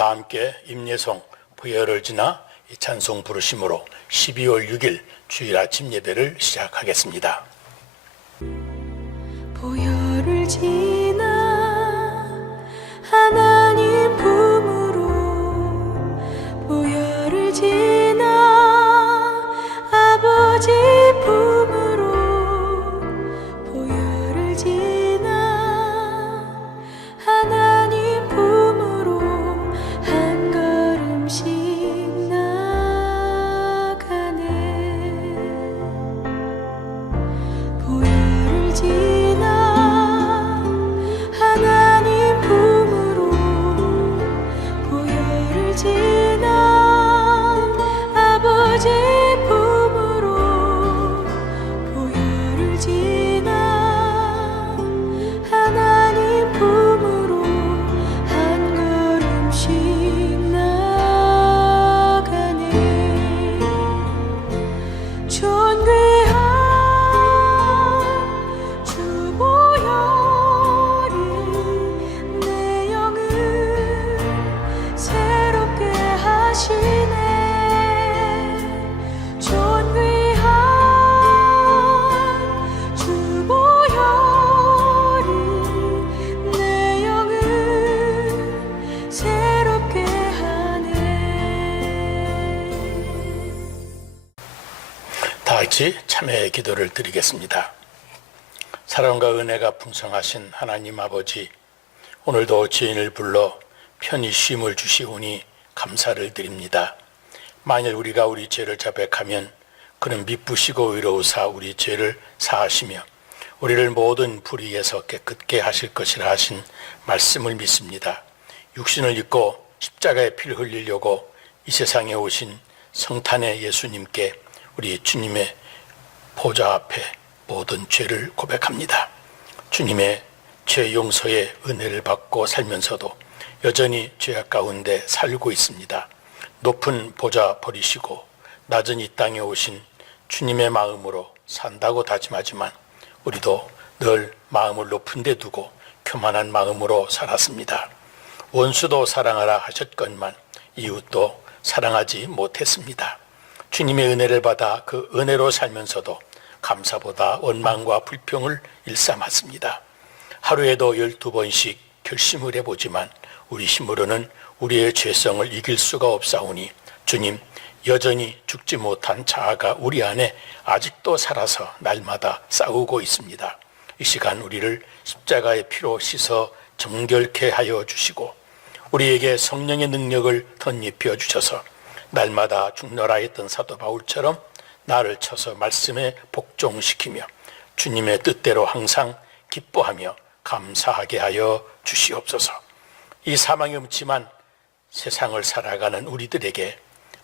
다 함께 임예송 보혈을 지나 이 찬송 부르심으로 12월 6일 주일 아침 예배를 시작하겠습니다. 보혈을 지나 하나님 품으로 보혈을 지나 아버지 품으로 보혈을 지나 하나님 품으로 한 걸음씩 나가네. 보혈을 지나 하나님 품으로 보혈을 지나 아버지 품으로 보혈을 지나 하나님 품으로 한 걸음씩 나가네. 존귀한 주 보혈이 내 영을 새롭게 하시네. 존귀한 주 보혈이 내 영을 새롭게 하네. 다 같이 참회의 기도를 드리겠습니다. 사랑과 은혜가 풍성하신 하나님 아버지, 오늘도 죄인을 불러 편히 쉼을 주시오니 감사를 드립니다. 만일 우리가 우리 죄를 자백하면 그는 미쁘시고 의로우사 우리 죄를 사하시며 우리를 모든 불의에서 깨끗게 하실 것이라 하신 말씀을 믿습니다. 육신을 입고 십자가에 피를 흘리려고 이 세상에 오신 성탄의 예수님께 우리 주님의 보좌 앞에 모든 죄를 고백합니다. 주님의 죄 용서의 은혜를 받고 살면서도 여전히 죄악 가운데 살고 있습니다. 높은 보좌 버리시고 낮은 이 땅에 오신 주님의 마음으로 산다고 다짐하지만 우리도 늘 마음을 높은 데 두고 교만한 마음으로 살았습니다. 원수도 사랑하라 하셨건만 이웃도 사랑하지 못했습니다. 주님의 은혜를 받아 그 은혜로 살면서도 감사보다 원망과 불평을 일삼았습니다. 하루에도 12번씩 결심을 해보지만 우리 힘으로는 우리의 죄성을 이길 수가 없사오니 주님, 여전히 죽지 못한 자아가 우리 안에 아직도 살아서 날마다 싸우고 있습니다. 이 시간 우리를 십자가의 피로 씻어 정결케 하여 주시고 우리에게 성령의 능력을 덧입혀 주셔서 날마다 죽노라 했던 사도 바울처럼 나를 쳐서 말씀에 복종시키며 주님의 뜻대로 항상 기뻐하며 감사하게 하여 주시옵소서. 이 사망이 없지만 세상을 살아가는 우리들에게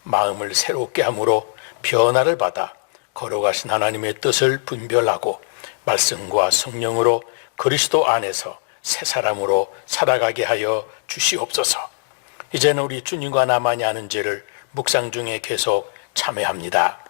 마음을 새롭게 함으로 변화를 받아 걸어가신 하나님의 뜻을 분별하고 말씀과 성령으로 그리스도 안에서 새 사람으로 살아가게 하여 주시옵소서. 이제는 우리 주님과 나만이 아는 죄를 묵상 중에 계속 참회합니다.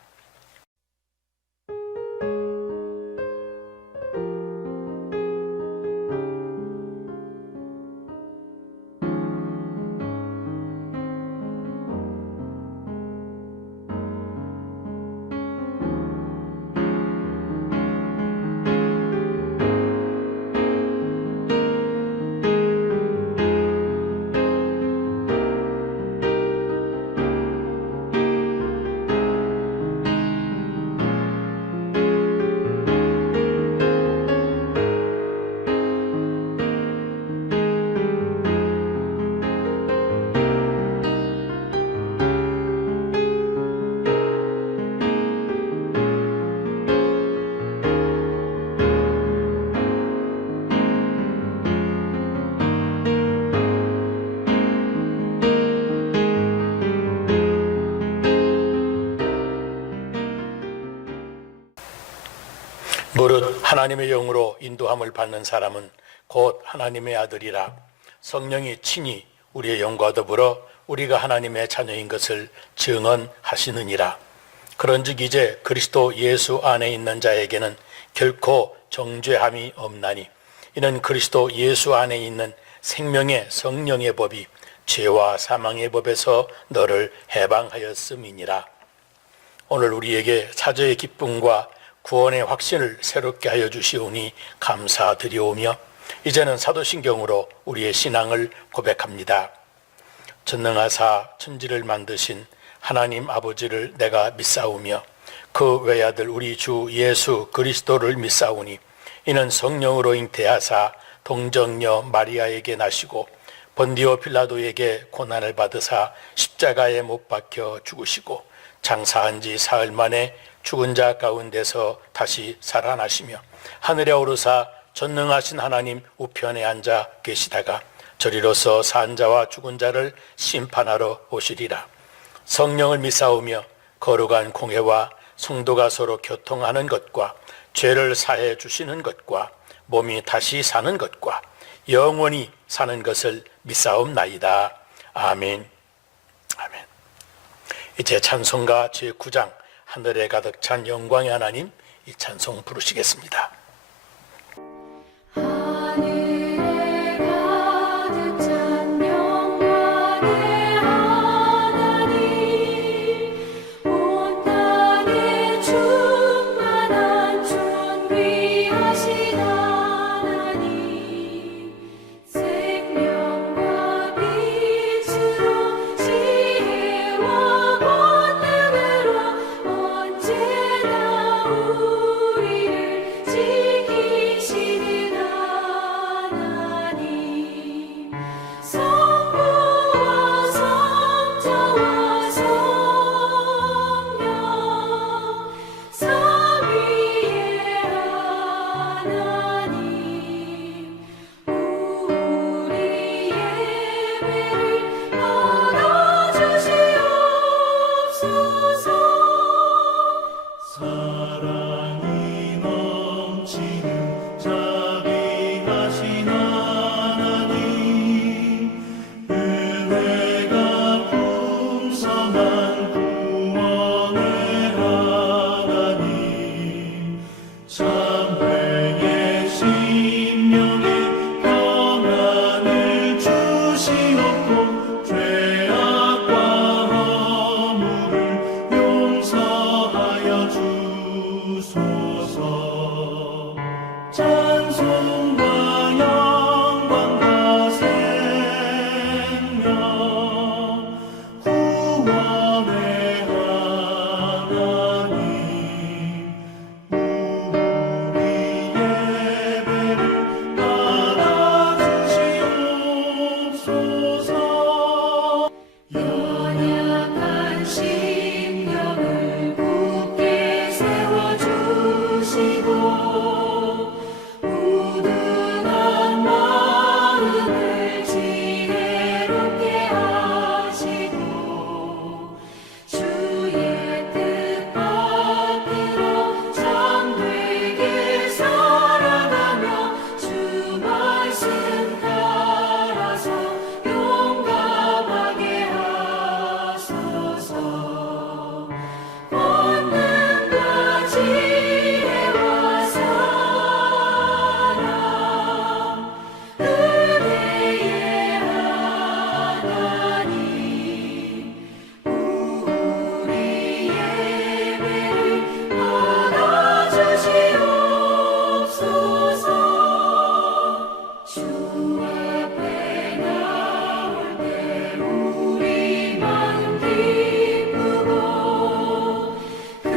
무릇 하나님의 영으로 인도함을 받는 사람은 곧 하나님의 아들이라. 성령이 친히 우리의 영과 더불어 우리가 하나님의 자녀인 것을 증언하시느니라. 그런즉 이제 그리스도 예수 안에 있는 자에게는 결코 정죄함이 없나니 이는 그리스도 예수 안에 있는 생명의 성령의 법이 죄와 사망의 법에서 너를 해방하였음이니라. 오늘 우리에게 사죄의 기쁨과 구원의 확신을 새롭게 하여 주시오니 감사드리오며 이제는 사도신경으로 우리의 신앙을 고백합니다. 전능하사 천지를 만드신 하나님 아버지를 내가 믿사오며 그 외아들 우리 주 예수 그리스도를 믿사오니 이는 성령으로 잉태하사 동정녀 마리아에게 나시고 본디오 필라도에게 고난을 받으사 십자가에 못 박혀 죽으시고 장사한 지 사흘 만에 죽은 자 가운데서 다시 살아나시며 하늘에 오르사 전능하신 하나님 우편에 앉아 계시다가 저리로서 산 자와 죽은 자를 심판하러 오시리라. 성령을 믿사오며 거룩한 공회와 성도가 서로 교통하는 것과 죄를 사해 주시는 것과 몸이 다시 사는 것과 영원히 사는 것을 믿사옵나이다. 아멘. 아멘. 이제 찬송가 제9장 하늘에 가득 찬 영광의 하나님, 이 찬송 부르시겠습니다. 하늘에 가득 찬 영광의 하나님, 온 땅에 충만한 존귀하신 하나님, 생명과 빛으로 지혜와 권능으로 언제나 우리를 지키시는 하나님, 성부와 성자와 성령 삼위의 하나님, 우리 예배를 받아주시옵소서. 사랑이 넘치는 자비하신 하나님, 은혜가 풍성한 구원의 하나님, 참회의 심령에 평안을 주시옵고 죄악과 허물을 용서하여 주소서. 찬송과 영광과 생명 구원의 하나님, 우리 예배를 받아주시옵소서. 연약한 심령을 굳게 세워주시고 우둔한 마음을 지혜롭게 하시고 주의 뜻 받들어 참되게 살아가며 주 말씀 따라서 용감하게 하소서. 권능과 지혜와 사랑 은혜의 하나님, 우리 예배를 받아주시옵소서. 주 앞에 나올 때 우리 마음 기쁘고 그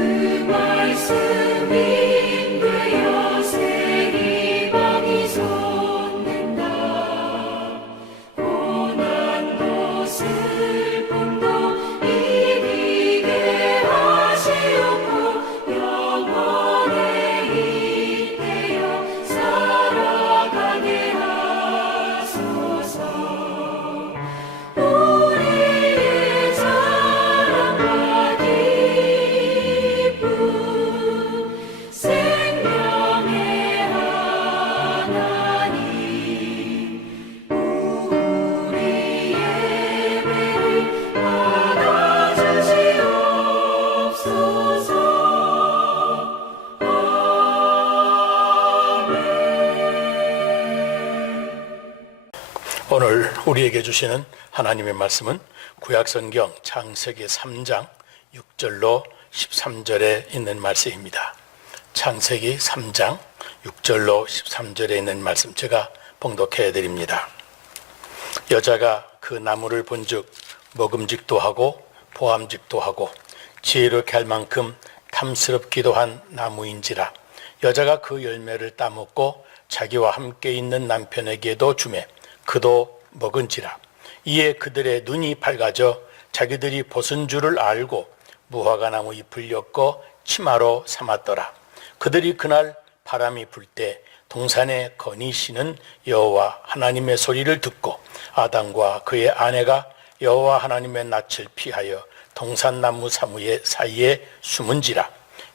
말씀 인되어 새 희망이 솟는다. 고난도 슬픔도 이기게 하시옵고 영원에 잇대어 살아가게 하소서. 우리의 자랑과 기쁨 생명의 하나님, 우리 예배를 받아주시옵소서. 오늘 우리에게 주시는 하나님의 말씀은 구약성경 창세기 3장 6절로 13절에 있는 말씀입니다. 창세기 3장 6절로 13절에 있는 말씀 제가 봉독해 드립니다. 여자가 그 나무를 본즉 먹음직도 하고 보암직도 하고 지혜롭게 할 만큼 탐스럽기도 한 나무인지라. 여자가 그 열매를 따먹고 자기와 함께 있는 남편에게도 주매 그도 먹은지라. 이에 그들의 눈이 밝아져 자기들이 벗은 줄을 알고 무화과 나무 잎을 엮어 치마로 삼았더라. 그들이 그날 바람이 불 때 동산에 거니시는 여호와 하나님의 소리를 듣고 아담과 그의 아내가 여호와 하나님의 낯을 피하여 동산나무 사이에 숨은지라.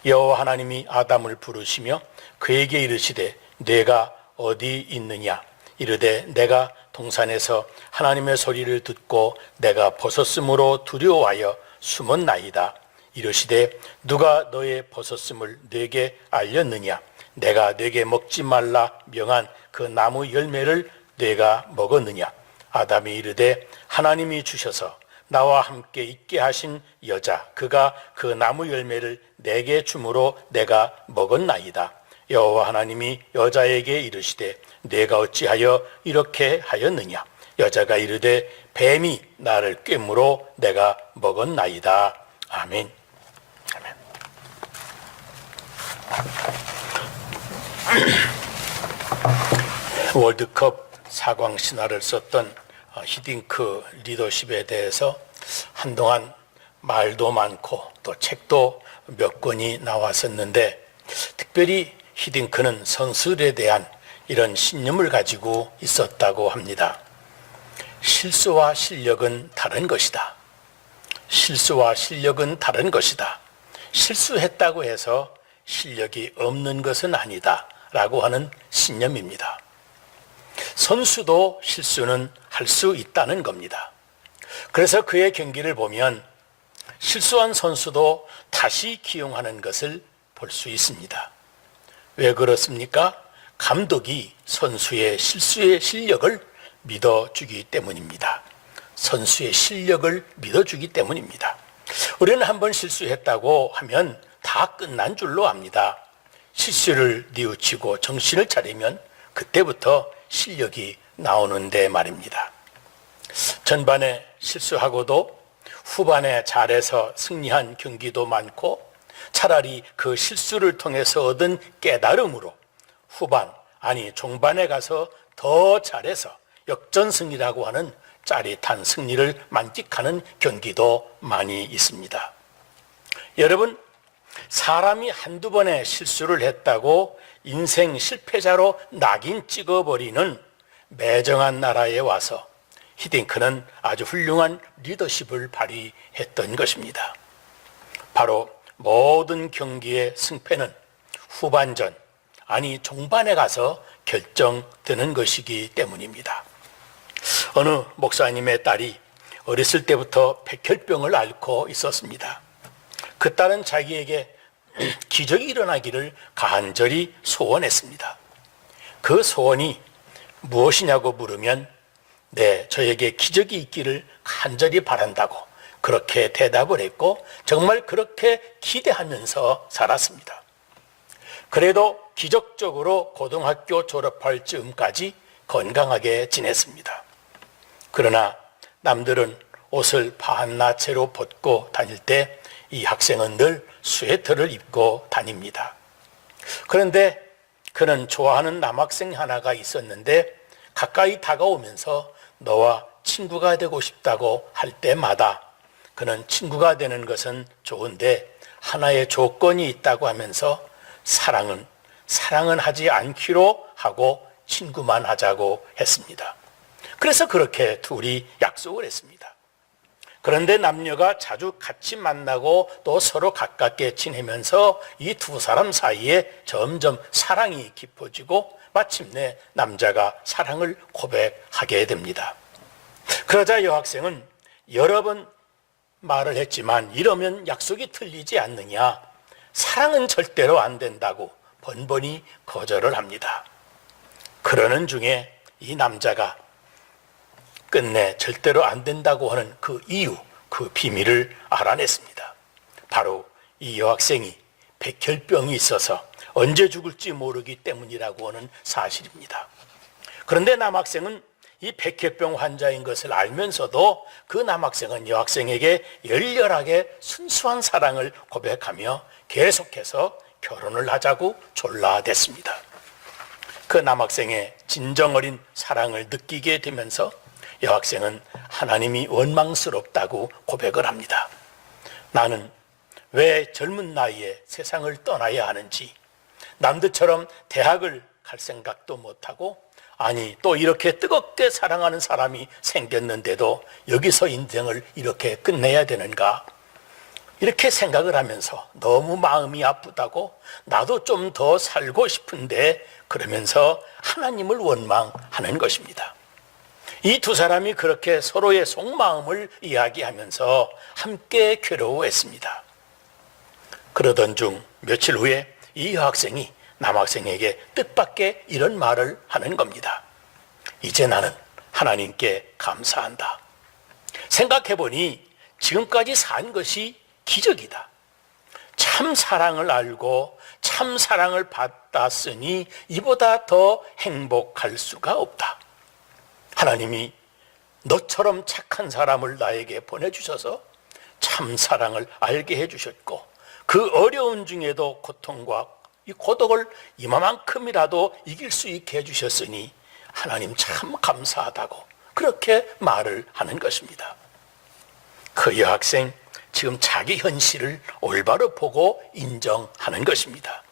여호와 하나님이 아담을 부르시며 그에게 이르시되 내가 어디 있느냐. 이르되 내가 동산에서 하나님의 소리를 듣고 내가 벗었으므로 두려워하여 숨었나이다. 이르시되 누가 너의 벗었음을 내게 알렸느냐. 내가 내게 먹지 말라 명한 그 나무 열매를 내가 먹었느냐. 아담이 이르되 하나님이 주셔서 나와 함께 있게 하신 여자 그가 그 나무 열매를 내게 주므로 내가 먹었나이다. 여호와 하나님이 여자에게 이르시되 내가 어찌하여 이렇게 하였느냐. 여자가 이르되 뱀이 나를 꿰므로 내가 먹었나이다. 아멘. 아멘. 월드컵 4광 신화를 썼던 히딩크 리더십에 대해서 한동안 말도 많고 또 책도 몇 권이 나왔었는데, 특별히 히딩크는 선수들에 대한 이런 신념을 가지고 있었다고 합니다. 실수와 실력은 다른 것이다. 실수와 실력은 다른 것이다. 실수했다고 해서 실력이 없는 것은 아니다 라고 하는 신념입니다. 선수도 실수는 할 수 있다는 겁니다. 그래서 그의 경기를 보면 실수한 선수도 다시 기용하는 것을 볼 수 있습니다. 왜 그렇습니까? 감독이 선수의 실수의 실력을 믿어주기 때문입니다. 선수의 실력을 믿어주기 때문입니다. 우리는 한번 실수했다고 하면 다 끝난 줄로 압니다. 실수를 뉘우치고 정신을 차리면 그때부터 실력이 나오는데 말입니다. 전반에 실수하고도 후반에 잘해서 승리한 경기도 많고, 차라리 그 실수를 통해서 얻은 깨달음으로 후반, 아니 종반에 가서 더 잘해서 역전승리라고 하는 짜릿한 승리를 만끽하는 경기도 많이 있습니다. 여러분, 사람이 한두 번의 실수를 했다고 인생 실패자로 낙인 찍어버리는 매정한 나라에 와서 히딩크는 아주 훌륭한 리더십을 발휘했던 것입니다. 바로 모든 경기의 승패는 후반전, 아니 종반에 가서 결정되는 것이기 때문입니다. 어느 목사님의 딸이 어렸을 때부터 백혈병을 앓고 있었습니다. 그 딸은 자기에게 기적이 일어나기를 간절히 소원했습니다. 그 소원이 무엇이냐고 물으면 네, 저에게 기적이 있기를 간절히 바란다고 그렇게 대답을 했고, 정말 그렇게 기대하면서 살았습니다. 그래도 기적적으로 고등학교 졸업할 즈음까지 건강하게 지냈습니다. 그러나 남들은 옷을 반나체로 벗고 다닐 때 이 학생은 늘 스웨터를 입고 다닙니다. 그런데 그는 좋아하는 남학생 하나가 있었는데 가까이 다가오면서 너와 친구가 되고 싶다고 할 때마다 그는 친구가 되는 것은 좋은데 하나의 조건이 있다고 하면서 사랑은 하지 않기로 하고 친구만 하자고 했습니다. 그래서 그렇게 둘이 약속을 했습니다. 그런데 남녀가 자주 같이 만나고 또 서로 가깝게 지내면서 이 두 사람 사이에 점점 사랑이 깊어지고 마침내 남자가 사랑을 고백하게 됩니다. 그러자 여학생은 여러 번 말을 했지만 이러면 약속이 틀리지 않느냐, 사랑은 절대로 안 된다고 번번이 거절을 합니다. 그러는 중에 이 남자가 끝내 절대로 안 된다고 하는 그 이유, 그 비밀을 알아냈습니다. 바로 이 여학생이 백혈병이 있어서 언제 죽을지 모르기 때문이라고 하는 사실입니다. 그런데 남학생은 이 백혈병 환자인 것을 알면서도 그 남학생은 여학생에게 열렬하게 순수한 사랑을 고백하며 계속해서 결혼을 하자고 졸라댔습니다. 그 남학생의 진정 어린 사랑을 느끼게 되면서 여학생은 하나님이 원망스럽다고 고백을 합니다. 나는 왜 젊은 나이에 세상을 떠나야 하는지, 남들처럼 대학을 갈 생각도 못하고, 아니 또 이렇게 뜨겁게 사랑하는 사람이 생겼는데도 여기서 인생을 이렇게 끝내야 되는가, 이렇게 생각을 하면서 너무 마음이 아프다고, 나도 좀 더 살고 싶은데, 그러면서 하나님을 원망하는 것입니다. 이 두 사람이 그렇게 서로의 속마음을 이야기하면서 함께 괴로워했습니다. 그러던 중 며칠 후에 이 여학생이 남학생에게 뜻밖의 이런 말을 하는 겁니다. 이제 나는 하나님께 감사한다. 생각해보니 지금까지 산 것이 기적이다. 참 사랑을 알고 참 사랑을 받았으니 이보다 더 행복할 수가 없다. 하나님이 너처럼 착한 사람을 나에게 보내주셔서 참 사랑을 알게 해주셨고, 그 어려운 중에도 고통과 이 고독을 이만큼이라도 이길 수 있게 해주셨으니 하나님 참 감사하다고 그렇게 말을 하는 것입니다. 그 여학생, 지금 자기 현실을 올바로 보고 인정하는 것입니다.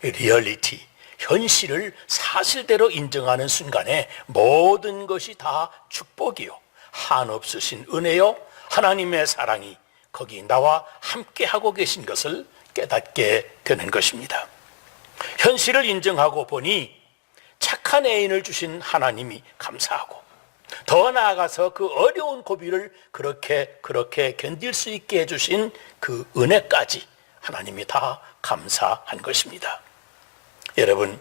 리얼리티, 현실을 사실대로 인정하는 순간에 모든 것이 다 축복이요, 한없으신 은혜요, 하나님의 사랑이 거기 나와 함께 하고 계신 것을 깨닫게 되는 것입니다. 현실을 인정하고 보니 착한 애인을 주신 하나님이 감사하고, 더 나아가서 그 어려운 고비를 그렇게 견딜 수 있게 해주신 그 은혜까지 하나님이 다 감사한 것입니다. 여러분,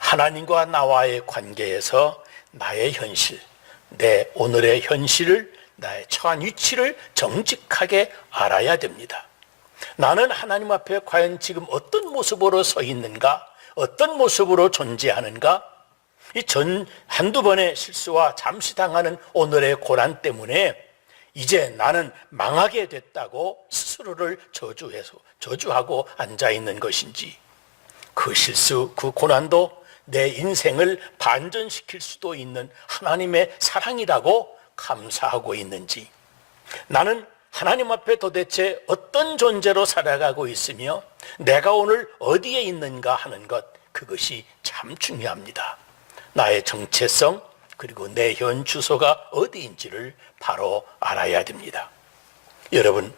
하나님과 나와의 관계에서 나의 현실, 내 오늘의 현실을, 나의 처한 위치를 정직하게 알아야 됩니다. 나는 하나님 앞에 과연 지금 어떤 모습으로 서 있는가, 어떤 모습으로 존재하는가, 이 한두 번의 실수와 잠시 당하는 오늘의 고난 때문에 이제 나는 망하게 됐다고 스스로를 저주하고 앉아있는 것인지, 그 실수, 그 고난도 내 인생을 반전시킬 수도 있는 하나님의 사랑이라고 감사하고 있는지, 나는 하나님 앞에 도대체 어떤 존재로 살아가고 있으며 내가 오늘 어디에 있는가 하는 것, 그것이 참 중요합니다. 나의 정체성, 그리고 내 현 주소가 어디인지를 바로 알아야 됩니다. 여러분,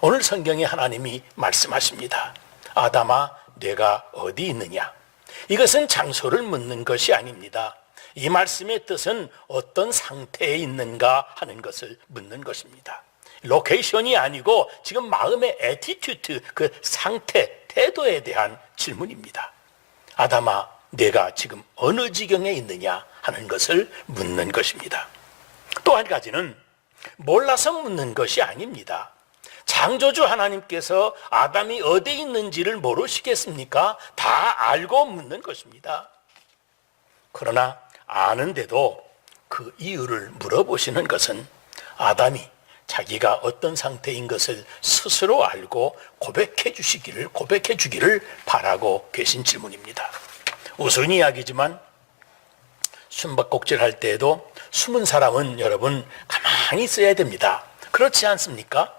오늘 성경에 하나님이 말씀하십니다. 아담아, 내가 어디 있느냐? 이것은 장소를 묻는 것이 아닙니다. 이 말씀의 뜻은 어떤 상태에 있는가 하는 것을 묻는 것입니다. 로케이션이 아니고 지금 마음의 애티튜드, 그 상태, 태도에 대한 질문입니다. 아담아, 내가 지금 어느 지경에 있느냐 하는 것을 묻는 것입니다. 또 한 가지는 몰라서 묻는 것이 아닙니다. 창조주 하나님께서 아담이 어디에 있는지를 모르시겠습니까? 다 알고 묻는 것입니다. 그러나 아는데도 그 이유를 물어보시는 것은 아담이 자기가 어떤 상태인 것을 스스로 알고 고백해 주기를 바라고 계신 질문입니다. 우스운 이야기지만 숨바꼭질 할 때에도 숨은 사람은 여러분 가만히 있어야 됩니다. 그렇지 않습니까?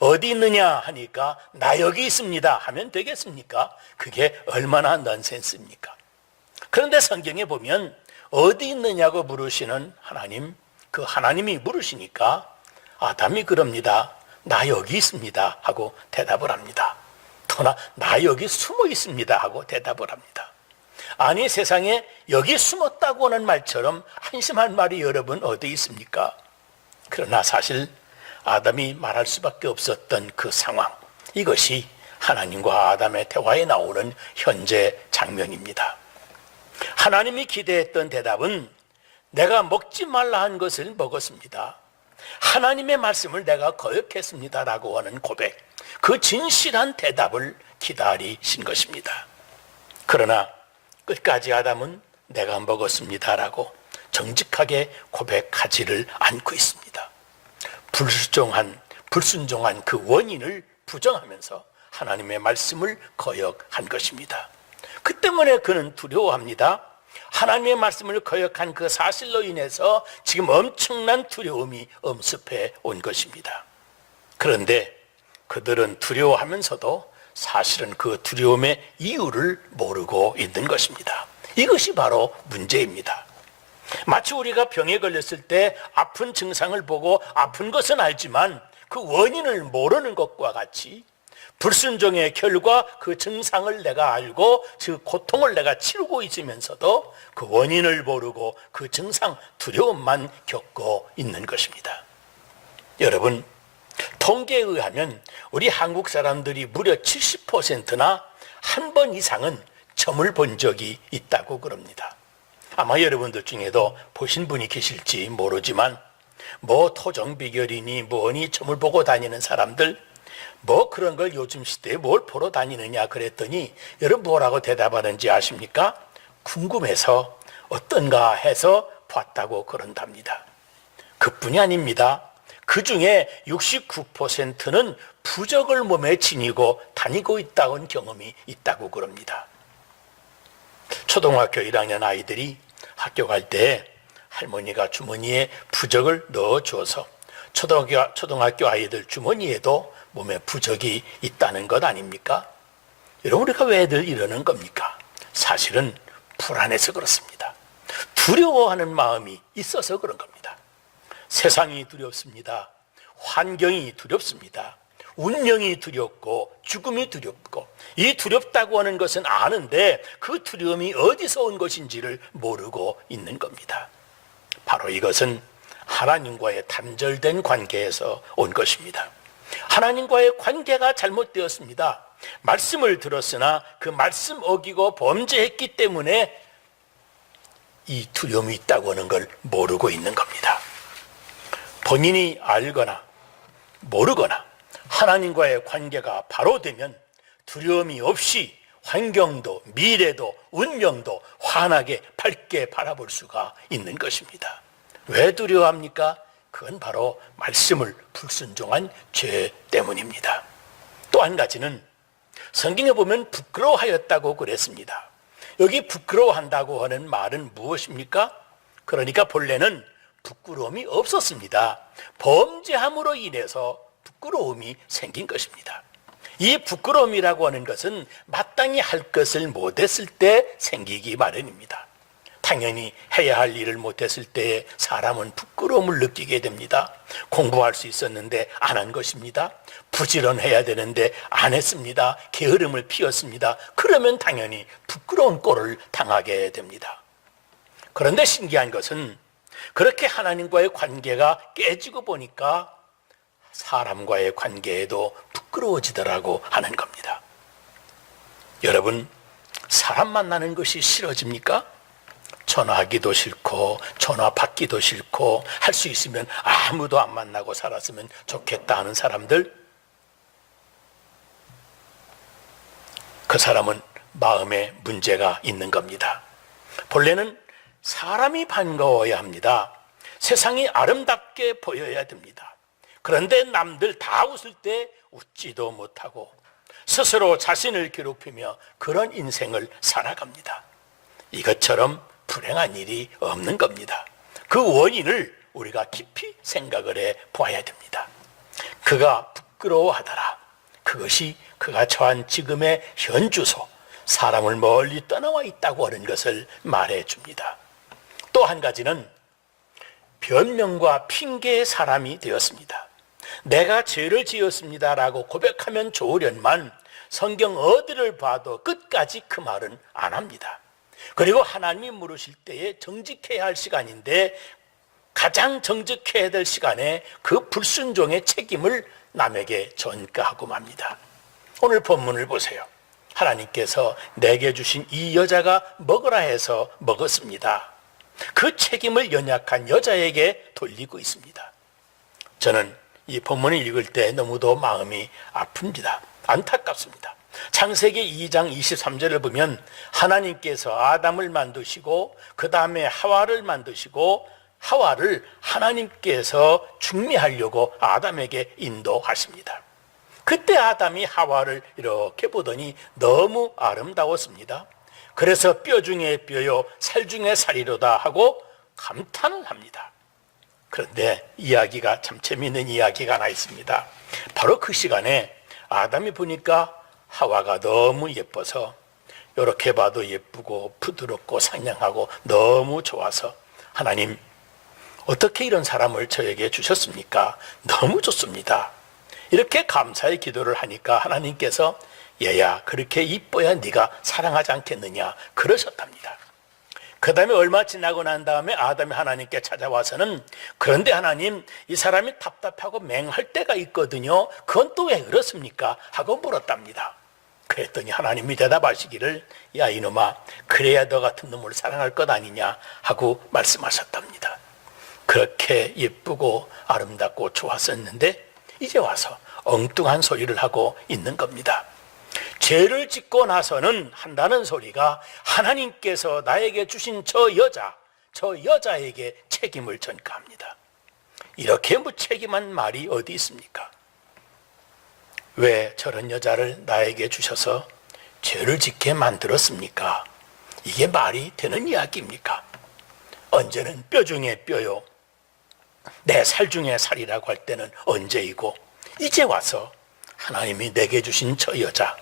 어디 있느냐 하니까 나 여기 있습니다 하면 되겠습니까? 그게 얼마나 넌센스입니까? 그런데 성경에 보면 어디 있느냐고 물으시는 하나님, 그 하나님이 물으시니까 아담이 그럽니다. 나 여기 있습니다 하고 대답을 합니다. 더나 나 여기 숨어 있습니다 하고 대답을 합니다. 아니, 세상에 여기 숨었다고 하는 말처럼 한심한 말이 여러분 어디 있습니까? 그러나 사실 아담이 말할 수밖에 없었던 그 상황, 이것이 하나님과 아담의 대화에 나오는 현재 장면입니다. 하나님이 기대했던 대답은 내가 먹지 말라 한 것을 먹었습니다. 하나님의 말씀을 내가 거역했습니다라고 하는 고백, 그 진실한 대답을 기다리신 것입니다. 그러나 끝까지 아담은 내가 먹었습니다라고 정직하게 고백하지를 않고 있습니다. 불순종한 그 원인을 부정하면서 하나님의 말씀을 거역한 것입니다. 그 때문에 그는 두려워합니다. 하나님의 말씀을 거역한 그 사실로 인해서 지금 엄청난 두려움이 엄습해 온 것입니다. 그런데 그들은 두려워하면서도 사실은 그 두려움의 이유를 모르고 있는 것입니다. 이것이 바로 문제입니다. 마치 우리가 병에 걸렸을 때 아픈 증상을 보고 아픈 것은 알지만 그 원인을 모르는 것과 같이 불순종의 결과 그 증상을 내가 알고 그 고통을 내가 치르고 있으면서도 그 원인을 모르고 그 증상, 두려움만 겪고 있는 것입니다. 여러분, 통계에 의하면 우리 한국 사람들이 무려 70%나 한 번 이상은 점을 본 적이 있다고 그럽니다. 아마 여러분들 중에도 보신 분이 계실지 모르지만 뭐 토종비결이니 뭐니 점을 보고 다니는 사람들, 뭐 그런 걸 요즘 시대에 뭘 보러 다니느냐 그랬더니 여러분 뭐라고 대답하는지 아십니까? 궁금해서 어떤가 해서 봤다고 그런답니다. 그뿐이 아닙니다. 그 중에 69%는 부적을 몸에 지니고 다니고 있다는 경험이 있다고 그럽니다. 초등학교 1학년 아이들이 학교 갈 때 할머니가 주머니에 부적을 넣어줘서 초등학교 아이들 주머니에도 몸에 부적이 있다는 것 아닙니까? 여러분, 우리가 왜들 이러는 겁니까? 사실은 불안해서 그렇습니다. 두려워하는 마음이 있어서 그런 겁니다. 세상이 두렵습니다. 환경이 두렵습니다. 운명이 두렵고 죽음이 두렵고, 이 두렵다고 하는 것은 아는데 그 두려움이 어디서 온 것인지를 모르고 있는 겁니다. 바로 이것은 하나님과의 단절된 관계에서 온 것입니다. 하나님과의 관계가 잘못되었습니다. 말씀을 들었으나 그 말씀 어기고 범죄했기 때문에 이 두려움이 있다고 하는 걸 모르고 있는 겁니다. 본인이 알거나 모르거나 하나님과의 관계가 바로 되면 두려움이 없이 환경도 미래도 운명도 환하게 밝게 바라볼 수가 있는 것입니다. 왜 두려워합니까? 그건 바로 말씀을 불순종한 죄 때문입니다. 또 한 가지는 성경에 보면 부끄러워하였다고 그랬습니다. 여기 부끄러워한다고 하는 말은 무엇입니까? 그러니까 본래는 부끄러움이 없었습니다. 범죄함으로 인해서 부끄러움이 생긴 것입니다. 이 부끄러움이라고 하는 것은 마땅히 할 것을 못했을 때 생기기 마련입니다. 당연히 해야 할 일을 못했을 때에 사람은 부끄러움을 느끼게 됩니다. 공부할 수 있었는데 안 한 것입니다. 부지런해야 되는데 안 했습니다. 게으름을 피웠습니다. 그러면 당연히 부끄러운 꼴을 당하게 됩니다. 그런데 신기한 것은 그렇게 하나님과의 관계가 깨지고 보니까 사람과의 관계에도 부끄러워지더라고 하는 겁니다. 여러분, 사람 만나는 것이 싫어집니까? 전화하기도 싫고 전화 받기도 싫고 할 수 있으면 아무도 안 만나고 살았으면 좋겠다 하는 사람들, 그 사람은 마음에 문제가 있는 겁니다. 본래는 사람이 반가워야 합니다. 세상이 아름답게 보여야 됩니다. 그런데 남들 다 웃을 때 웃지도 못하고 스스로 자신을 괴롭히며 그런 인생을 살아갑니다. 이것처럼 불행한 일이 없는 겁니다. 그 원인을 우리가 깊이 생각을 해 보아야 됩니다. 그가 부끄러워하더라. 그것이 그가 처한 지금의 현 주소, 사람을 멀리 떠나와 있다고 하는 것을 말해 줍니다. 또 한 가지는 변명과 핑계의 사람이 되었습니다. 내가 죄를 지었습니다라고 고백하면 좋으련만 성경 어디를 봐도 끝까지 그 말은 안 합니다. 그리고 하나님이 물으실 때에 정직해야 할 시간인데 가장 정직해야 될 시간에 그 불순종의 책임을 남에게 전가하고 맙니다. 오늘 본문을 보세요. 하나님께서 내게 주신 이 여자가 먹으라 해서 먹었습니다. 그 책임을 연약한 여자에게 돌리고 있습니다. 저는 이 본문을 읽을 때 너무도 마음이 아픕니다. 안타깝습니다. 창세기 2장 23절을 보면 하나님께서 아담을 만드시고 그 다음에 하와를 만드시고 하와를 하나님께서 중매하려고 아담에게 인도하십니다. 그때 아담이 하와를 이렇게 보더니 너무 아름다웠습니다. 그래서 뼈 중에 뼈요 살 중에 살이로다 하고 감탄을 합니다. 그런데 이야기가 참 재미있는 이야기가 하나 있습니다. 바로 그 시간에 아담이 보니까 하와가 너무 예뻐서 이렇게 봐도 예쁘고 부드럽고 상냥하고 너무 좋아서 하나님 어떻게 이런 사람을 저에게 주셨습니까? 너무 좋습니다. 이렇게 감사의 기도를 하니까 하나님께서 얘야 그렇게 이뻐야 네가 사랑하지 않겠느냐 그러셨답니다. 그 다음에 얼마 지나고 난 다음에 아담이 하나님께 찾아와서는 그런데 하나님 이 사람이 답답하고 맹할 때가 있거든요. 그건 또 왜 그렇습니까? 하고 물었답니다. 그랬더니 하나님이 대답하시기를 야 이놈아 그래야 너 같은 놈을 사랑할 것 아니냐 하고 말씀하셨답니다. 그렇게 예쁘고 아름답고 좋았었는데 이제 와서 엉뚱한 소리를 하고 있는 겁니다. 죄를 짓고 나서는 한다는 소리가 하나님께서 나에게 주신 저 여자에게 책임을 전가합니다. 이렇게 무책임한 말이 어디 있습니까? 왜 저런 여자를 나에게 주셔서 죄를 짓게 만들었습니까? 이게 말이 되는 이야기입니까? 언제는 뼈 중에 뼈요 내 살 중에 살이라고 할 때는 언제이고 이제 와서 하나님이 내게 주신 저 여자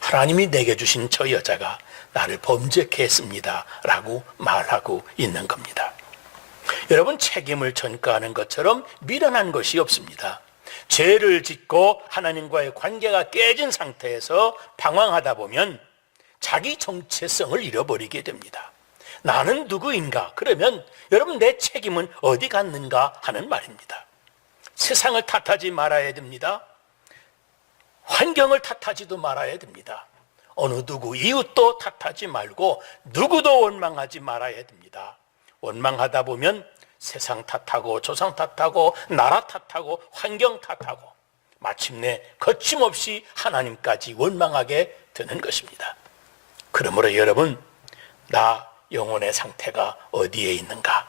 하나님이 내게 주신 저 여자가 나를 범죄케 했습니다 라고 말하고 있는 겁니다. 여러분 책임을 전가하는 것처럼 미련한 것이 없습니다. 죄를 짓고 하나님과의 관계가 깨진 상태에서 방황하다 보면 자기 정체성을 잃어버리게 됩니다. 나는 누구인가? 그러면 여러분 내 책임은 어디 갔는가 하는 말입니다. 세상을 탓하지 말아야 됩니다. 환경을 탓하지도 말아야 됩니다. 어느 누구 이웃도 탓하지 말고 누구도 원망하지 말아야 됩니다. 원망하다 보면 세상 탓하고 조상 탓하고 나라 탓하고 환경 탓하고 마침내 거침없이 하나님까지 원망하게 되는 것입니다. 그러므로 여러분 나 영혼의 상태가 어디에 있는가?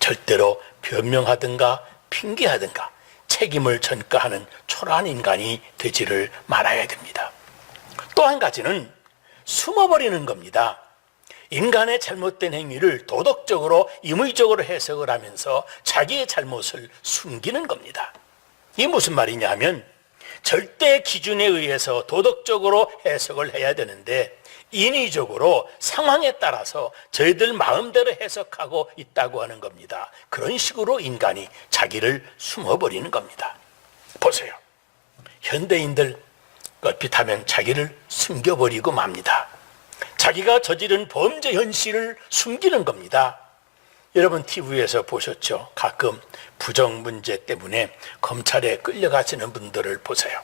절대로 변명하든가 핑계하든가 책임을 전가하는 초라한 인간이 되지를 말아야 됩니다. 또 한 가지는 숨어버리는 겁니다. 인간의 잘못된 행위를 도덕적으로 임의적으로 해석을 하면서 자기의 잘못을 숨기는 겁니다. 이게 무슨 말이냐 하면 절대 기준에 의해서 도덕적으로 해석을 해야 되는데 인위적으로 상황에 따라서 저희들 마음대로 해석하고 있다고 하는 겁니다. 그런 식으로 인간이 자기를 숨어버리는 겁니다. 보세요. 현대인들 얼핏 하면 자기를 숨겨버리고 맙니다. 자기가 저지른 범죄 현실을 숨기는 겁니다. 여러분 TV에서 보셨죠? 가끔 부정 문제 때문에 검찰에 끌려가시는 분들을 보세요.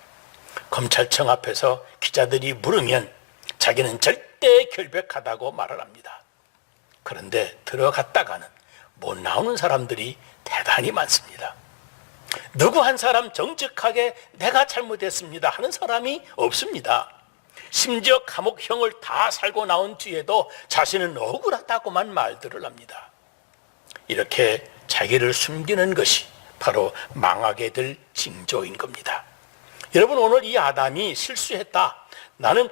검찰청 앞에서 기자들이 물으면 자기는 절대 결백하다고 말을 합니다. 그런데 들어갔다가는 못 나오는 사람들이 대단히 많습니다. 누구 한 사람 정직하게 내가 잘못했습니다 하는 사람이 없습니다. 심지어 감옥형을 다 살고 나온 뒤에도 자신은 억울하다고만 말들을 합니다. 이렇게 자기를 숨기는 것이 바로 망하게 될 징조인 겁니다. 여러분 오늘 이 아담이 실수했다. 나는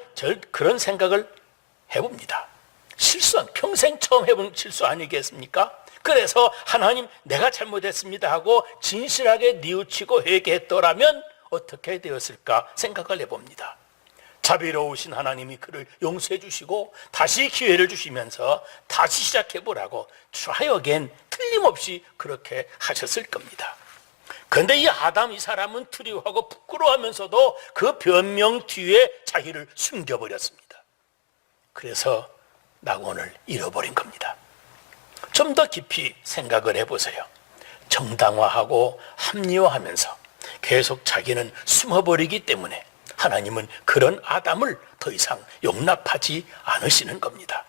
그런 생각을 해봅니다. 평생 처음 해본 실수 아니겠습니까? 그래서 하나님 내가 잘못했습니다 하고 진실하게 뉘우치고 회개했더라면 어떻게 되었을까 생각을 해봅니다. 자비로우신 하나님이 그를 용서해 주시고 다시 기회를 주시면서 다시 시작해보라고 try again 틀림없이 그렇게 하셨을 겁니다. 그런데 이 아담 이 사람은 두려워하고 부끄러워하면서도 그 변명 뒤에 자기를 숨겨버렸습니다. 그래서 낙원을 잃어버린 겁니다. 좀 더 깊이 생각을 해보세요. 정당화하고 합리화하면서 계속 자기는 숨어버리기 때문에 하나님은 그런 아담을 더 이상 용납하지 않으시는 겁니다.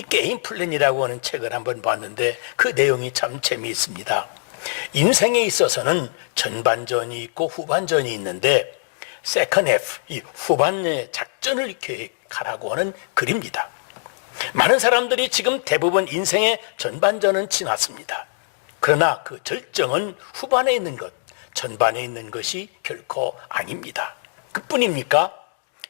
이 게임 플랜이라고 하는 책을 한번 봤는데 그 내용이 참 재미있습니다. 인생에 있어서는 전반전이 있고 후반전이 있는데 세컨 F, 이 후반의 작전을 계획하라고 하는 글입니다. 많은 사람들이 지금 대부분 인생의 전반전은 지났습니다. 그러나 그 절정은 후반에 있는 것, 전반에 있는 것이 결코 아닙니다. 그뿐입니까?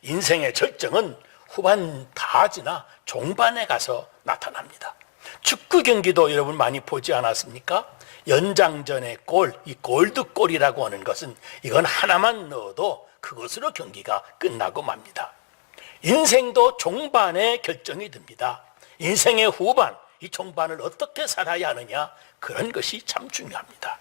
인생의 절정은 후반 다 지나 종반에 가서 나타납니다. 축구 경기도 여러분 많이 보지 않았습니까? 연장전의 골, 이 골드골이라고 하는 것은 이건 하나만 넣어도 그것으로 경기가 끝나고 맙니다. 인생도 종반에 결정이 됩니다. 인생의 후반, 이 종반을 어떻게 살아야 하느냐, 그런 것이 참 중요합니다.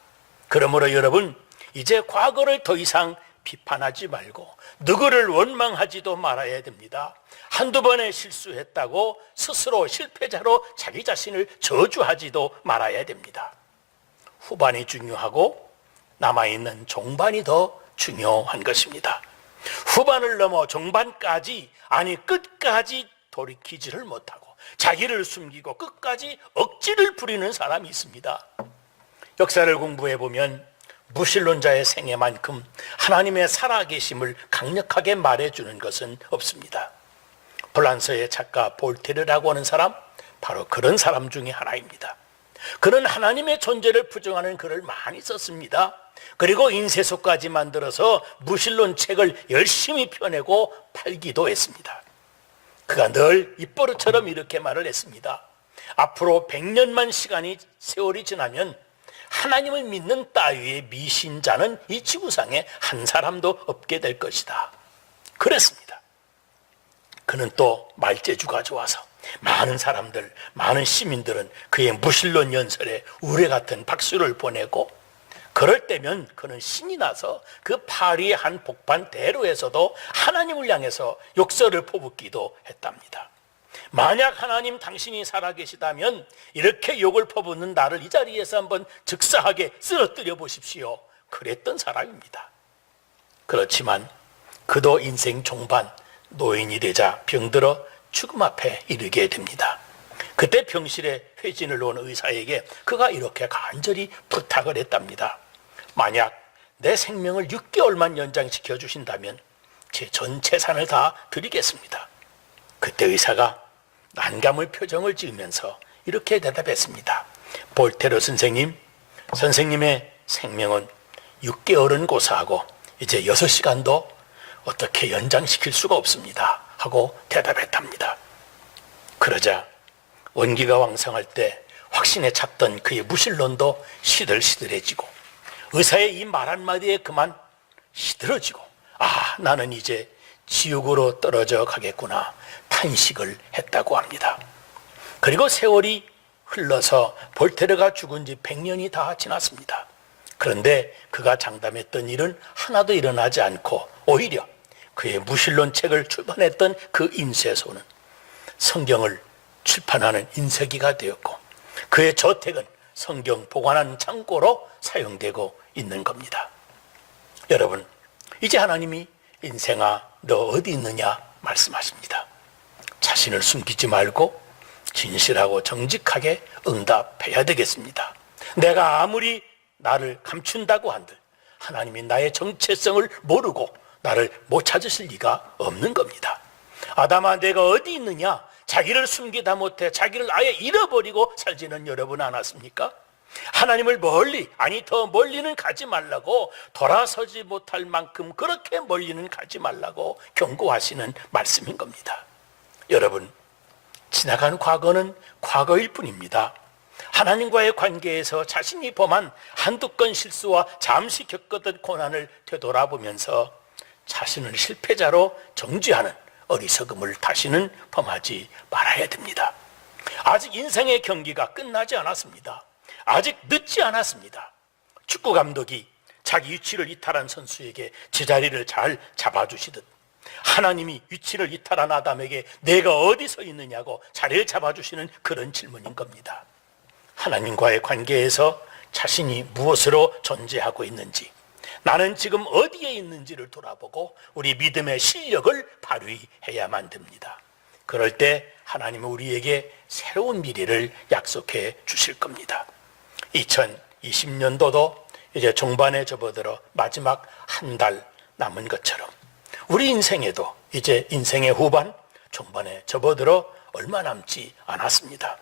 그러므로 여러분, 이제 과거를 더 이상 비판하지 말고 누구를 원망하지도 말아야 됩니다. 한두 번의 실수했다고 스스로 실패자로 자기 자신을 저주하지도 말아야 됩니다. 후반이 중요하고 남아있는 종반이 더 중요한 것입니다. 후반을 넘어 종반까지, 아니 끝까지 돌이키지를 못하고 자기를 숨기고 끝까지 억지를 부리는 사람이 있습니다. 역사를 공부해 보면 무신론자의 생애만큼 하나님의 살아계심을 강력하게 말해주는 것은 없습니다. 프랑스의 작가 볼테르라고 하는 사람, 바로 그런 사람 중에 하나입니다. 그는 하나님의 존재를 부정하는 글을 많이 썼습니다. 그리고 인쇄소까지 만들어서 무신론 책을 열심히 펴내고 팔기도 했습니다. 그가 늘 입버릇처럼 이렇게 말을 했습니다. 앞으로 100년만 세월이 지나면 하나님을 믿는 따위의 미신자는 이 지구상에 한 사람도 없게 될 것이다. 그랬습니다. 그는 또 말재주가 좋아서 많은 사람들, 많은 시민들은 그의 무신론 연설에 우레 같은 박수를 보내고, 그럴 때면 그는 신이 나서 그 파리의 한 복판 대로에서도 하나님을 향해서 욕설을 퍼붓기도 했답니다. 만약 하나님 당신이 살아계시다면 이렇게 욕을 퍼붓는 나를 이 자리에서 한번 즉사하게 쓰러뜨려 보십시오. 그랬던 사람입니다. 그렇지만 그도 인생 종반 노인이 되자 병들어 죽음 앞에 이르게 됩니다. 그때 병실에 회진을 놓은 의사에게 그가 이렇게 간절히 부탁을 했답니다. 만약 내 생명을 6개월만 연장시켜 주신다면 제 전 재산을 다 드리겠습니다. 그때 의사가 난감의 표정을 지으면서 이렇게 대답했습니다. 볼테르 선생님, 선생님의 생명은 6개월은 고사하고 이제 6시간도 어떻게 연장시킬 수가 없습니다 하고 대답했답니다. 그러자 원기가 왕성할 때 확신에 찼던 그의 무신론도 시들시들해지고 의사의 이 말 한마디에 그만 시들어지고, 나는 이제 지옥으로 떨어져 가겠구나 탄식을 했다고 합니다. 그리고 세월이 흘러서 볼테르가 죽은 지 100년이 다 지났습니다. 그런데 그가 장담했던 일은 하나도 일어나지 않고 오히려 그의 무신론 책을 출판했던 그 인쇄소는 성경을 출판하는 인쇄기가 되었고, 그의 저택은 성경 보관하는 창고로 사용되고 있는 겁니다. 여러분, 이제 하나님이 인생아 너 어디 있느냐 말씀하십니다. 자신을 숨기지 말고 진실하고 정직하게 응답해야 되겠습니다. 내가 아무리 나를 감춘다고 한들 하나님이 나의 정체성을 모르고 나를 못 찾으실 리가 없는 겁니다. 아담아 내가 어디 있느냐, 자기를 숨기다 못해 자기를 아예 잃어버리고 살지는 여러분 않았습니까? 하나님을 멀리, 아니 더 멀리는 가지 말라고, 돌아서지 못할 만큼 그렇게 멀리는 가지 말라고 경고하시는 말씀인 겁니다. 여러분, 지나간 과거는 과거일 뿐입니다. 하나님과의 관계에서 자신이 범한 한두 건 실수와 잠시 겪었던 고난을 되돌아보면서 자신을 실패자로 정죄하는 어리석음을 다시는 범하지 말아야 됩니다. 아직 인생의 경기가 끝나지 않았습니다. 아직 늦지 않았습니다. 축구 감독이 자기 위치를 이탈한 선수에게 제자리를 잘 잡아주시듯 하나님이 위치를 이탈한 아담에게 내가 어디 서 있느냐고 자리를 잡아주시는 그런 질문인 겁니다. 하나님과의 관계에서 자신이 무엇으로 존재하고 있는지, 나는 지금 어디에 있는지를 돌아보고 우리 믿음의 실력을 발휘해야만 됩니다. 그럴 때 하나님은 우리에게 새로운 미래를 약속해 주실 겁니다. 2020년도도 이제 종반에 접어들어 마지막 한 달 남은 것처럼 우리 인생에도 이제 인생의 후반, 종반에 접어들어 얼마 남지 않았습니다.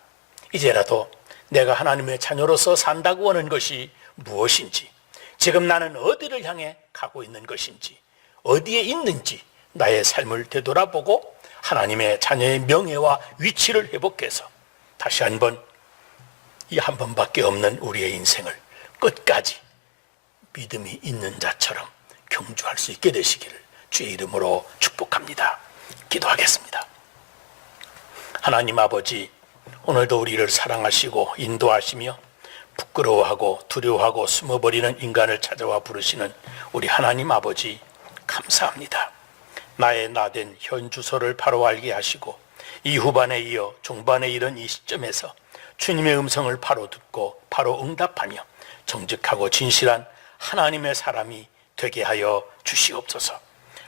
이제라도 내가 하나님의 자녀로서 산다고 하는 것이 무엇인지, 지금 나는 어디를 향해 가고 있는 것인지, 어디에 있는지 나의 삶을 되돌아보고 하나님의 자녀의 명예와 위치를 회복해서 다시 한번 이 한 번밖에 없는 우리의 인생을 끝까지 믿음이 있는 자처럼 경주할 수 있게 되시기를 주의 이름으로 축복합니다. 기도하겠습니다. 하나님 아버지, 오늘도 우리를 사랑하시고 인도하시며 부끄러워하고 두려워하고 숨어버리는 인간을 찾아와 부르시는 우리 하나님 아버지, 감사합니다. 나의 나된 현 주소를 바로 알게 하시고 이 후반에 이어 종반에 이른 이 시점에서 주님의 음성을 바로 듣고 바로 응답하며 정직하고 진실한 하나님의 사람이 되게 하여 주시옵소서.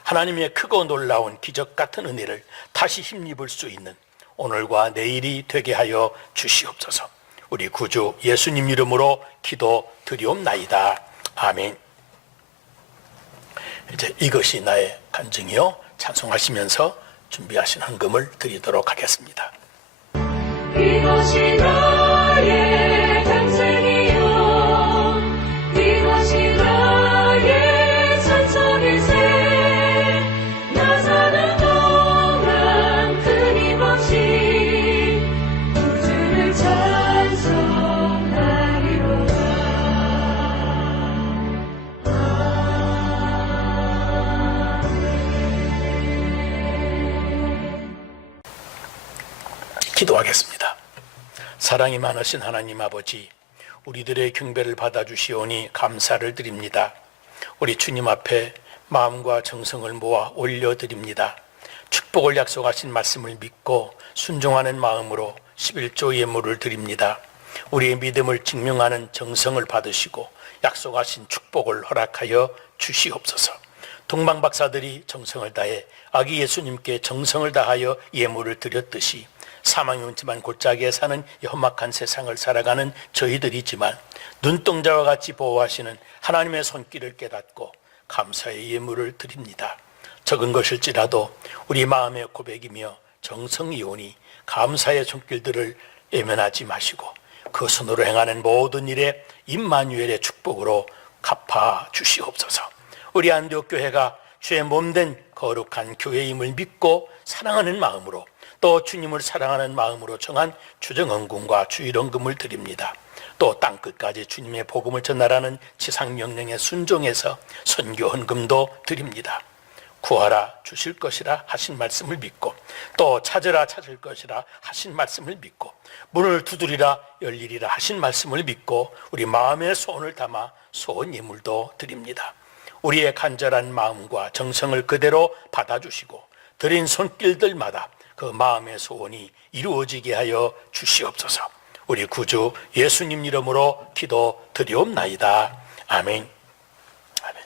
하나님의 크고 놀라운 기적 같은 은혜를 다시 힘입을 수 있는 오늘과 내일이 되게 하여 주시옵소서. 우리 구주 예수님 이름으로 기도 드리옵나이다. 아멘. 이제 이것이 나의 간증이요, 찬송하시면서 준비하신 헌금을 드리도록 하겠습니다. 이것이 나의 간증이요, 이것이 나의 찬송일세. 나 사는 동안 끊임없이 구주를 찬송하리로다. 기도하겠습니다. 사랑이 많으신 하나님 아버지, 우리들의 경배를 받아주시오니 감사를 드립니다. 우리 주님 앞에 마음과 정성을 모아 올려드립니다. 축복을 약속하신 말씀을 믿고 순종하는 마음으로 11조 예물을 드립니다. 우리의 믿음을 증명하는 정성을 받으시고 약속하신 축복을 허락하여 주시옵소서. 동방박사들이 정성을 다해 아기 예수님께 정성을 다하여 예물을 드렸듯이 사망이 온지만 골짜기에 사는 이 험악한 세상을 살아가는 저희들이지만 눈동자와 같이 보호하시는 하나님의 손길을 깨닫고 감사의 예물을 드립니다. 적은 것일지라도 우리 마음의 고백이며 정성이오니 감사의 손길들을 외면하지 마시고 그 손으로 행하는 모든 일에 임마누엘의 축복으로 갚아 주시옵소서. 우리 안디옥 교회가 주의 몸된 거룩한 교회임을 믿고 사랑하는 마음으로 또 주님을 사랑하는 마음으로 정한 주정헌금과 주일헌금을 드립니다. 또 땅끝까지 주님의 복음을 전하라는 지상명령에 순종해서 선교헌금도 드립니다. 구하라 주실 것이라 하신 말씀을 믿고 또 찾으라 찾을 것이라 하신 말씀을 믿고 문을 두드리라 열리리라 하신 말씀을 믿고 우리 마음의 소원을 담아 소원 예물도 드립니다. 우리의 간절한 마음과 정성을 그대로 받아주시고 드린 손길들마다 그 마음의 소원이 이루어지게 하여 주시옵소서. 우리 구주 예수님 이름으로 기도 드리옵나이다. 아멘. 아멘.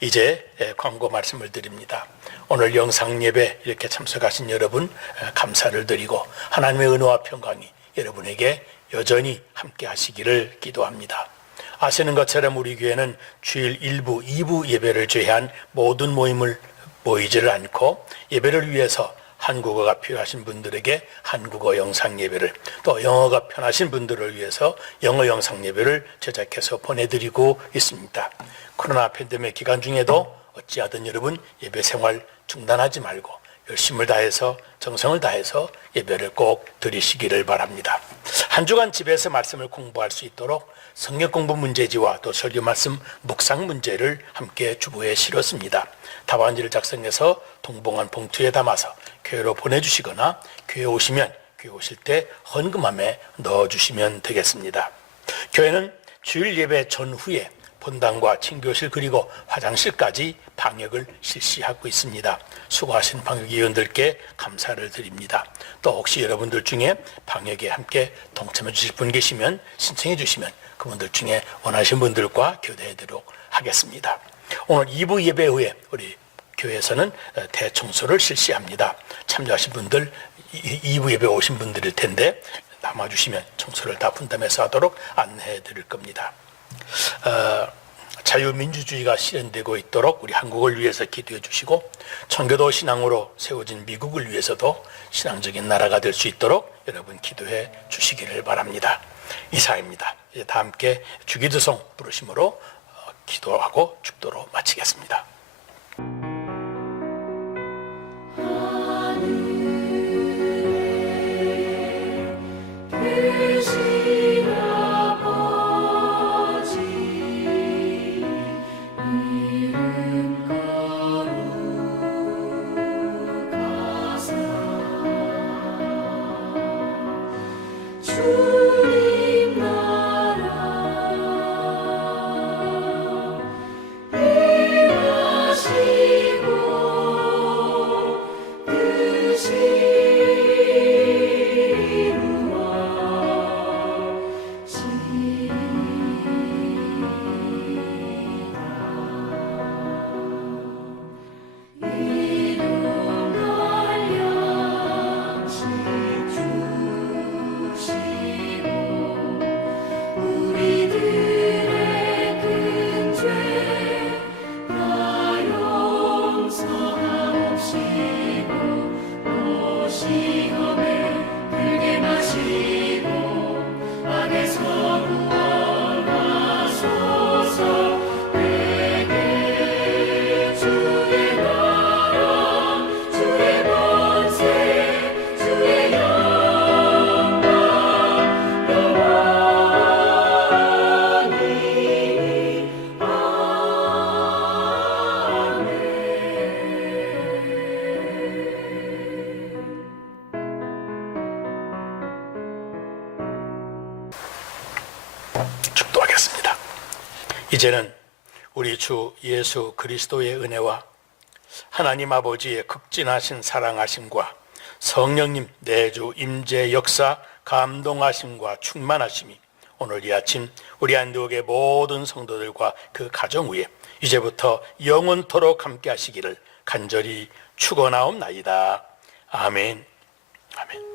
이제 광고 말씀을 드립니다. 오늘 영상 예배 이렇게 참석하신 여러분 감사를 드리고 하나님의 은혜와 평강이 여러분에게 여전히 함께 하시기를 기도합니다. 아시는 것처럼 우리 교회는 주일 1부, 2부 예배를 제외한 모든 모임을 모이지를 않고 예배를 위해서 한국어가 필요하신 분들에게 한국어 영상 예배를, 또 영어가 편하신 분들을 위해서 영어 영상 예배를 제작해서 보내드리고 있습니다. 코로나 팬데믹 기간 중에도 어찌하든 여러분 예배 생활 중단하지 말고 열심을 다해서 정성을 다해서 예배를 꼭 드리시기를 바랍니다. 한 주간 집에서 말씀을 공부할 수 있도록 성경 공부 문제지와 또 설교 말씀 묵상 문제를 함께 주보에 실었습니다. 답안지를 작성해서 동봉한 봉투에 담아서 교회로 보내주시거나 교회 오시면 교회 오실 때 헌금함에 넣어주시면 되겠습니다. 교회는 주일 예배 전후에 본당과 친교실 그리고 화장실까지 방역을 실시하고 있습니다. 수고하신 방역위원들께 감사를 드립니다. 또 혹시 여러분들 중에 방역에 함께 동참해 주실 분 계시면 신청해 주시면 그분들 중에 원하시는 분들과 교대하도록 하겠습니다. 오늘 2부 예배 후에 우리 교회에서는 대청소를 실시합니다. 참여하신 분들 2부 예배 오신 분들일 텐데 남아주시면 청소를 다 분담해서 하도록 안내해 드릴 겁니다. 자유민주주의가 실현되고 있도록 우리 한국을 위해서 기도해 주시고, 청교도 신앙으로 세워진 미국을 위해서도 신앙적인 나라가 될 수 있도록 여러분 기도해 주시기를 바랍니다. 이사입니다. 이제 다 함께 주기도송 부르심으로 기도하고 축도로 마치겠습니다. 계신 아버지 이름 거룩하사 주님 나라 임하시고 뜻이 축도하겠습니다. 이제는 우리 주 예수 그리스도의 은혜와 하나님 아버지의 극진하신 사랑하심과 성령님 내주 임재 역사 감동하심과 충만하심이 오늘 이 아침 우리 안디옥의 모든 성도들과 그 가정 위에 이제부터 영원토록 함께 하시기를 간절히 축원하옵나이다. 아멘. 아멘.